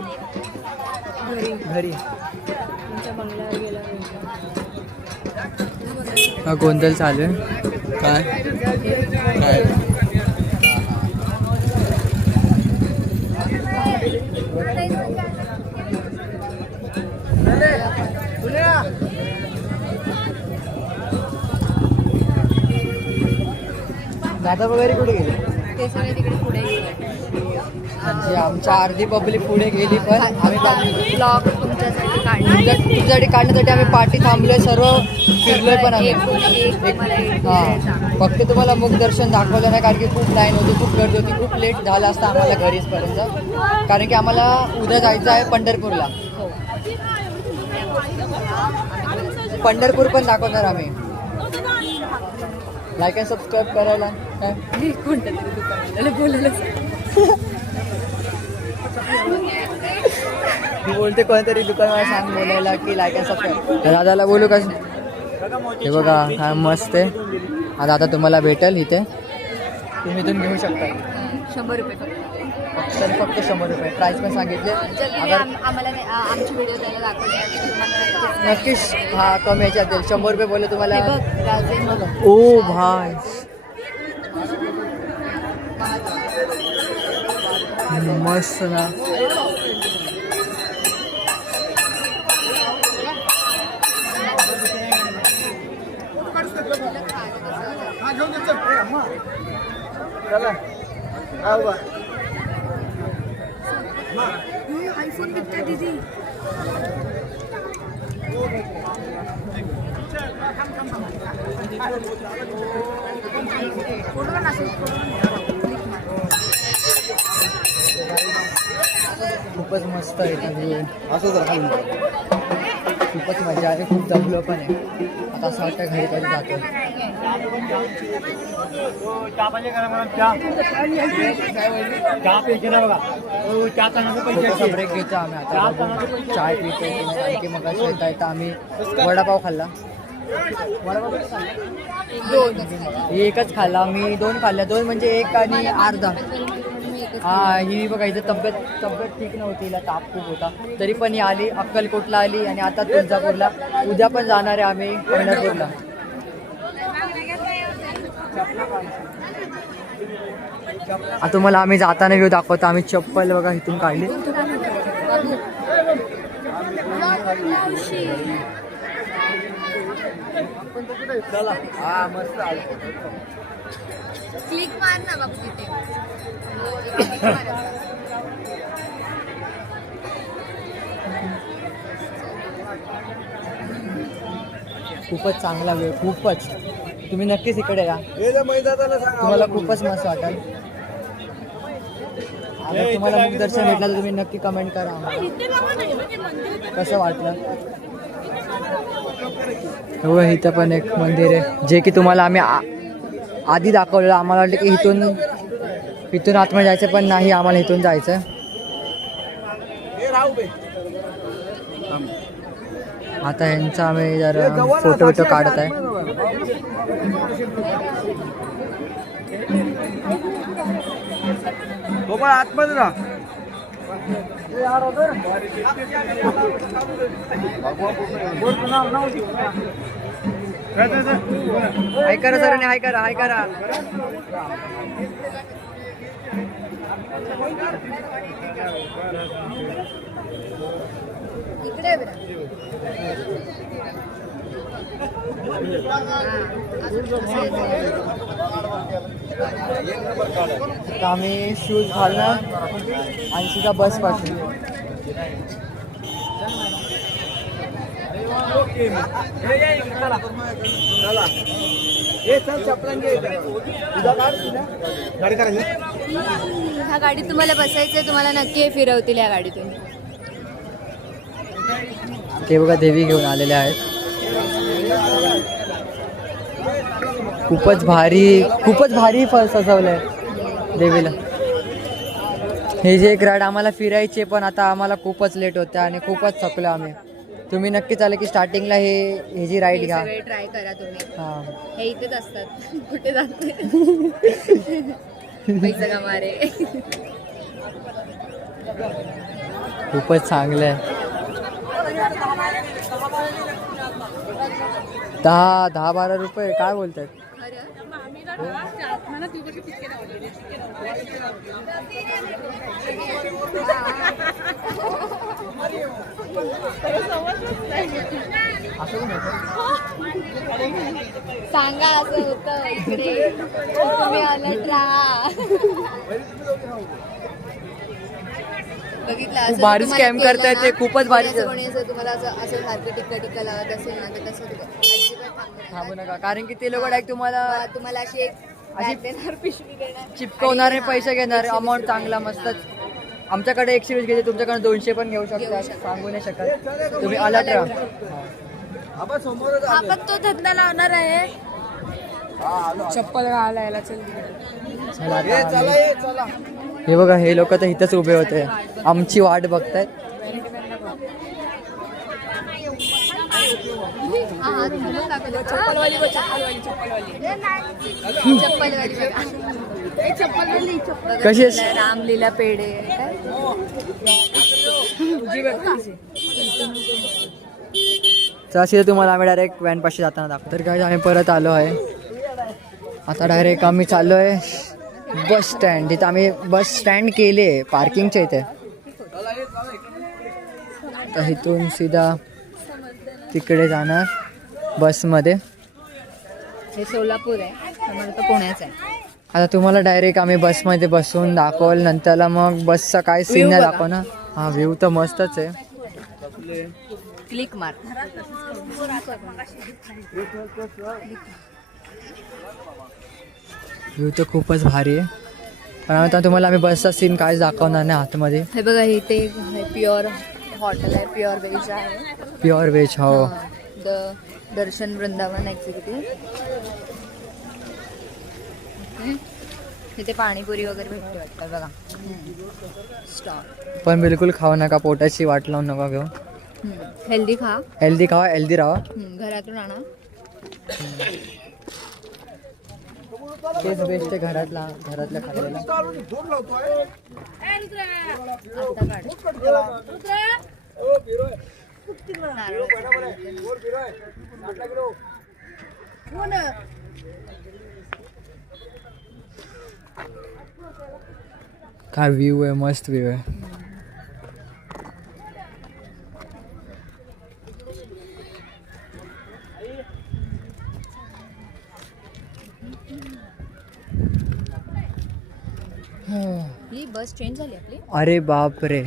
घरी. तुमच्या बंगल्यावर गेला हा गोंधळ चालू आहे. काय काय दादा वगैरे कुठे गेले? ते सगळे तिकडे पुढे गेले. म्हणजे आमच्या अर्धी पब्लिक पुढे गेली पण आम्ही ब्लॉग तुमच्यासाठी काढले. तुमच्यासाठी काढण्यासाठी आम्ही पाठी थांबलोय. सर्व फिरलोय पण आम्ही. हां फक्त तुम्हाला मुखदर्शन दाखवलं नाही कारण की खूप लाईन होती, खूप गर्दी होती. खूप लेट झाला असता आम्हाला घरीचपर्यंत कारण की आम्हाला उद्या जायचं आहे पंढरपूरला. पंढरपूर पण दाखवणार आम्ही. लाईक अँड सबस्क्राईब करायला काय कोणत्या तरी दुकानाला बोलायला मी बोलते कोणतरी दुकानवाला सांग बोलायला की लाईक अँड सबस्क्राईब. दादाला बोलू का? हे बघा हा मस्त आहे. आता आता तुम्हाला भेटेल इथे. तुम्ही इथून घेऊ शकता. 100 रुपये फक्त. तर फक्त 100 रुपये प्राईस पण सांगितले. अगर आम्हाला आमची व्हिडिओ त्याला दाखवली. नक्कीच हा कमी याच्यात देईल. 100 रुपये बोलले तुम्हाला. बघ ओ भाई मस्त ना. आयफोन विकते दीदी. खूपच मस्त आहे व्ह्यू. असं जर खाली खूपच मजा आहे. खूप जमलो पण आहे. आता असं वाटतं घरी कधी जातो. थोडासा ब्रेक घेतो आम्ही आता बघू. चाय पितो की नाही. आणखी मग येता येता आम्ही वडापाव खाल्ला. ही एकच खाल्ला मी, 2 खाल्ल्या. 2 म्हणजे 1 आणि अर्धा. हा, ही बघा हिचं तब्येत ठीक नव्हती, हिला ताप खूप होता. तरी पण ही आली, अक्कलकोटला आली आणि आता तुळजापूरला. उद्या पण जाणार आहे आम्ही पंढरपूरला. आता तुम्हाला आम्ही जाताना व्ह्यू दाखवतो. आम्ही चप्पल बघा इथून काढली. हा मस्त क्लिक मार ना बाबू तिथे. खूपच चांगला वेळ, खूपच. तुम्ही नक्कीच इकडे या, मैदानाला सांग तुम्हाला खूपच मस्त वाटेल. आणि तुम्हाला मुख दर्शन भेटलं तर तुम्ही नक्की कमेंट करा आम्हाला कसं वाटलं. हो, इथं पण एक मंदिर आहे जे की तुम्हाला आम्ही आधी दाखवलेलं. आम्हाला वाटलं की इथून आतमध्ये जायचं, पण नाही, आम्हाला इथून जायचं. आता यांचा आम्ही जरा फोटो काढत आहे. गोपाळ आतमध्ये ना हाय करा सर, हाय करा, हाय करा. इकडे आहे बरं. आता आम्ही शूज घालणार आणि सीधा बस पाठवू. ह्या गाडीत तुम्हाला बसायचंय, तुम्हाला नक्की फिरवतील या गाडीतून. ते बघा देवी घेऊन आलेले आहेत. खूपच भारी सजवलंय देवीला. हे जे एक राईड आम्हाला फिरायचे, पण आता आम्हाला खूपच लेट होते आणि खूपच थकलो आम्ही. तुम्ही नक्कीच आले की स्टार्टिंगला हे जी राईड घ्या. ट्राय करा तुम्ही. हां, हे इथेच असतात. कुठे जाते पैसा कमारे. खूपच चांगलं आहे. 10-12 रुपये काय बोलतात. सांगा असं होतं इकडे, तुम्ही अलर्ट राहा. बघितलं असं भारी तुम्हाला scam केलं करताय ना, ते, खूपच भारी. कोणी असं तुम्हाला असं सारखं टिक्का लावत असेल ना, तर तसं अजिबात थांबू नका, कारण की ते लोक डायरेक्ट तुम्हाला अशी एक bag देणार, पिशवी देणार, चिपकवणार आणि पैसे घेणार. अमाऊंट चांगला मस्तच. आमच्याकडे 100 रुपये घेते, तुमच्याकडे 200 पण घेऊ शकता. सांगू नाही शकत, तुम्ही अलर्ट राहा. आपण तो धंदा लावणार आहे. चप्पल घालायला चल. चला आता हे बघा, हे लोक तर इथंच उभे होते, आमची वाट बघतायत. कशी आहेस? रामलीला पेढे असे तुम्हाला आम्ही डायरेक्ट व्हॅन पाशी जाताना दाखवतो. तर काय, आम्ही परत आलो आहे. आता डायरेक्ट आम्ही चाललो आहे बस स्टँड. जिथं आम्ही बस स्टँड केले पार्किंगच्या इथे. तर इथून सीधा तिकडे जाणार बसमध्ये. हे सोलापूर आहे, आम्हाला तर पुण्याचं आहे. आता तुम्हाला डायरेक्ट आम्ही बसमध्ये बसून दाखवल, नंतरला मग बसचा काय सीन नाही दाखव ना. हा, व्ह्यू तर मस्तच आहे. क्लिक मार. व्ह्यू तर खूपच भारी आहे. पण आता तुम्हाला आम्ही बसचा सीन काहीच दाखवणार नाही आतमध्ये. हे बघा, इथे प्युअर हॉटेल आहे, प्युअर व्हेज आहे. Pure veg. हो, द दर्शन वृंदावन एक्झिक्युटिव्ह. तिथे पाणीपुरी वगैरे भेटते वाटतं बघा. स्टॉल. पण बिलकुल खाऊ नका, पोटाची वाट लावून नका घेऊ. हेल्दी खा. हेल्दी खावा, हेल्दी राहा. घरातून आणा. तेच बेस्ट आहे घरातल्या खायला. काय व्ह्यू आहे, मस्त व्ह्यू आहे. ही बस चेंज झाली आपली. अरे बाप रे,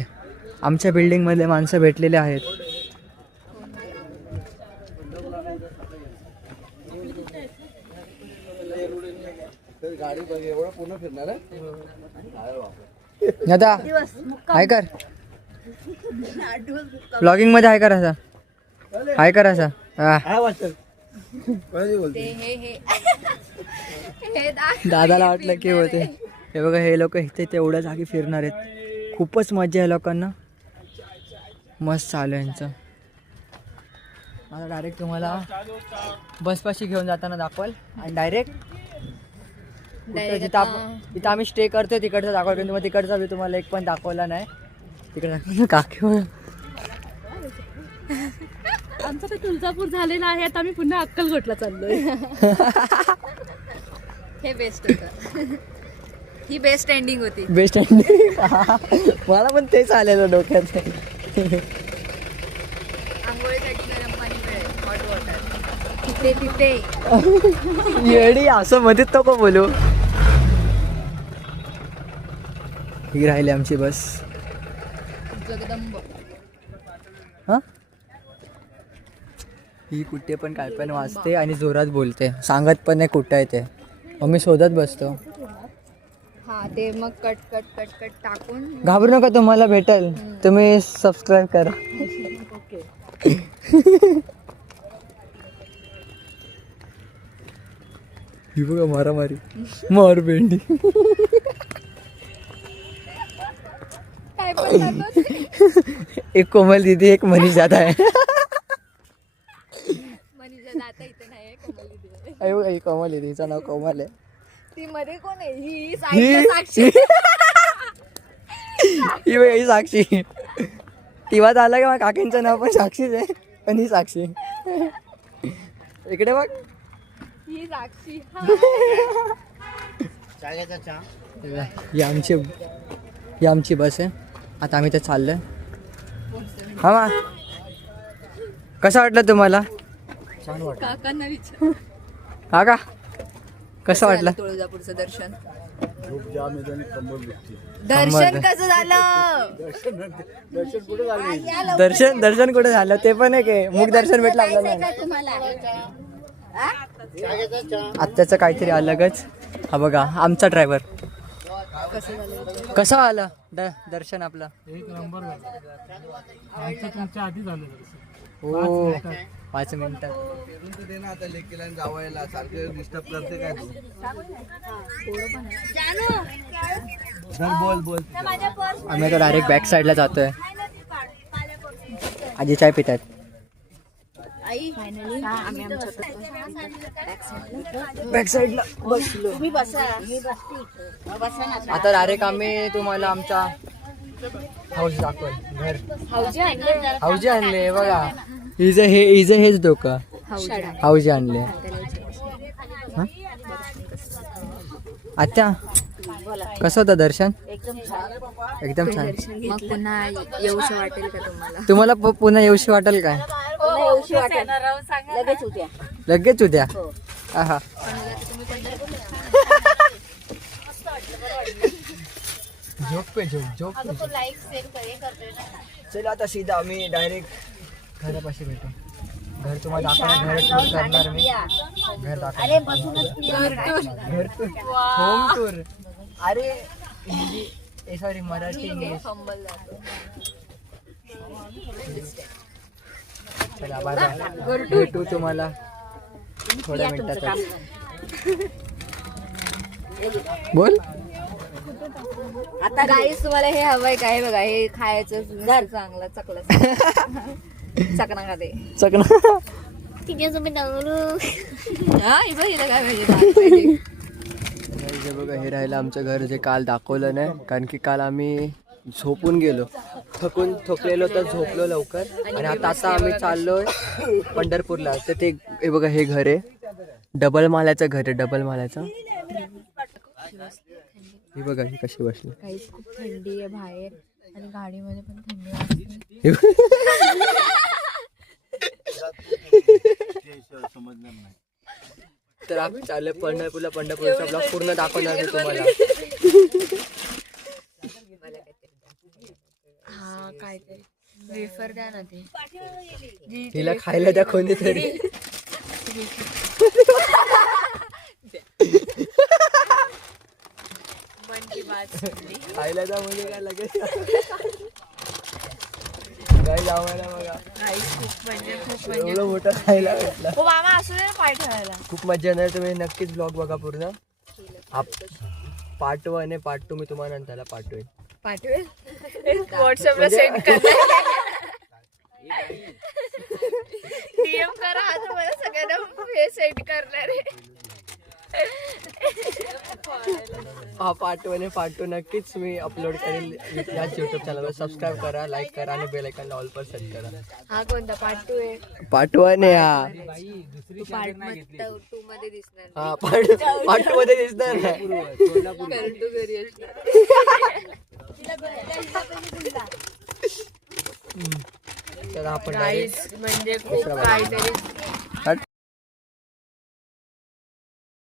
आमच्या बिल्डिंग मध्ये माणसं भेटलेले आहेत. गाडी बघ एवढं पूर्ण फिरणार आहे. दादा हाय कर, ब्लॉगिंग मध्ये हाय कर असा, हाय कर असा. दादाला वाटलं की होते. हे बघा, हे लोक इथे तेवढ्या जागी फिरणार आहेत. खूपच मजा आहे लोकांना. मस्त चालू आहे यांचं. मला डायरेक्ट तुम्हाला बसपाशी घेऊन जाताना दाखवाल आणि डायरेक्ट जिथं आम्ही स्टे करतोय तिकडचं दाखवाल. पण तुम्हाला तिकडचा मी तुम्हाला एक पण दाखवला नाही. तिकडे काकी आमचं ते तुळजापूर झालेलं आहे, आता आम्ही पुन्हा अक्कलकोटला चाललोय. हे बेस्ट होतं. ही बेस्ट एंडिंग होती. Best ending. मला पण तेच आलेलं डोक्यात. आंघोळीसाठी गरम पाणी मिळेल, हॉट वॉटर तिथे तिथे. येडी असं मध्ये नको बोलू. ही राहिली आमची बस. जगदंब. हा, ही कुठे पण काय पण वाजते आणि जोरात बोलते, सांगत पण नाही कुठं आहे ते. मग मी शोधत बसतो. हा ते मग कट कट कट कट टाकून. घाबरू नका, तुम्हाला भेटेल. तुम्ही सबस्क्राईब करा. ही बघा मारामारी, मार भेंडी. काय पण टाकत. एक कोमल दीदी, एक मनीष दादा आहे. मनीषा जाता इथे नाही, कोमल दीदी आहे. अयो, ही कोमल दीदी, हिचं नाव कोमल आहे. ती मध्ये कोण आहे? ही ही साक्षी. ही बघ, ही साक्षी. टीव्हात आला की माझ्या काकींचं नाव पण साक्षीच आहे, पण ही साक्षी. इकडे बघ, ही साक्षी. ही आमची बस आहे. आता आम्ही ते चाललोय. हा मा, कसं वाटलं तुम्हाला? छान वाटलं. काकांना विचार. हा का, कसं वाटलं? तुळजापूरचं दर्शन. दर्शन कसं झालं? दर्शन कुठे झालं ते पण आहे की मुख दर्शन भेटलं आपल्याला. आत्ताचं काहीतरी अलगच. हा बघा आमचा ड्रायव्हर. कसं आलं दर्शन आपलं? एक नंबर तुमच्या आधी झालं. हो, 5 मिनिटात. आता लेकीला जावायला सारखं डिस्टर्ब करते काय तू? बोल बोल. आम्ही आता डायरेक्ट बॅक साईडला जातोय. आजी चाय पितात. बॅक साईडला बसलो. आता डायरेक्ट आम्ही तुम्हाला आमचा हाऊस दाखवल. घर हाऊजी आणले बघा. हिज हेच डोकं हाऊजी आणले. आत्या कसं होतं दर्शन? एकदम छान. मग पुन्हा येऊशी वाटेल का तुम्हाला? तुम्हाला पुन्हा येऊशी वाटेल काय? लगेच उद्या. हा, झोप. चला आता सीधा आम्ही डायरेक्ट घरापाशी भेटू. घर तुम्हाला दाखवणार, घर करणार मी. घर दाखवणार. घर टूर, होम टूर. अरे हिंदी, सॉरी मराठी इंग्लिश. चला बाय बाय, भेटू तुम्हाला थोड्या मिनिटात. बोल. आता गाईस तुम्हाला हे हवंय का? हे बघा हे खायचं चांगलं चकलं चकना का ते चकना. हा हे बघ हिला काय पाहिजे हे बघा हे राहिलं आमचं घर जे काल दाखवलं नाही, कारण की काल आम्ही झोपून गेलो, थकलेलो तर झोपलो लवकर. आणि आता आम्ही चाललोय पंढरपूरला. तर ते हे बघा हे घर आहे, डबल माल्याचं घर आहे, डबल माल्याचं. हे बघा ही कशी बसली. काहीच खूप थंडी आहे बाहेर आणि गाडीमध्ये पण थंडी वाजते. तर आम्ही चाललोय पंढरपूरला. पंढरपूरचा ब्लॉग पूर्ण दाखवणार मी तुम्हाला. हा काय ते वेफर द्या ना ते. तिला खायला द्या कोणीतरी. खायला द्या म्हणजे काय लगेच काय लावायला बघा. एवढं मोठं खायला भेटलं. मामा असू दे पाय ठेवायला. खूप मजा येणार. तुम्ही नक्कीच ब्लॉग बघा पूर्ण. पार्ट 1 आहे, पार्ट 2 मी तुम्हाला नंतर पाठवेन. पाठवेल व्हॉट्सअपला सेंड करा. डीएम करा आता मला सगळ्यांना हे सेंड करणार आहे. हा पार्ट 1 आहे, पार्ट 2 नक्कीच मी अपलोड करेल याच युट्यूब चॅनलवर. सबस्क्राईब करा, लाईक करा आणि बेल आयकॉनला ऑल पर सेट करा. हा कोणता पार्ट 2 आहे? पार्ट 1 आहे हा. पार्ट 2 मध्ये दिसणार. हा पार्ट 2 मध्ये दिसणार नाही. कारण तू घरी असणार. तर आपण म्हणजे खूप काहीतरी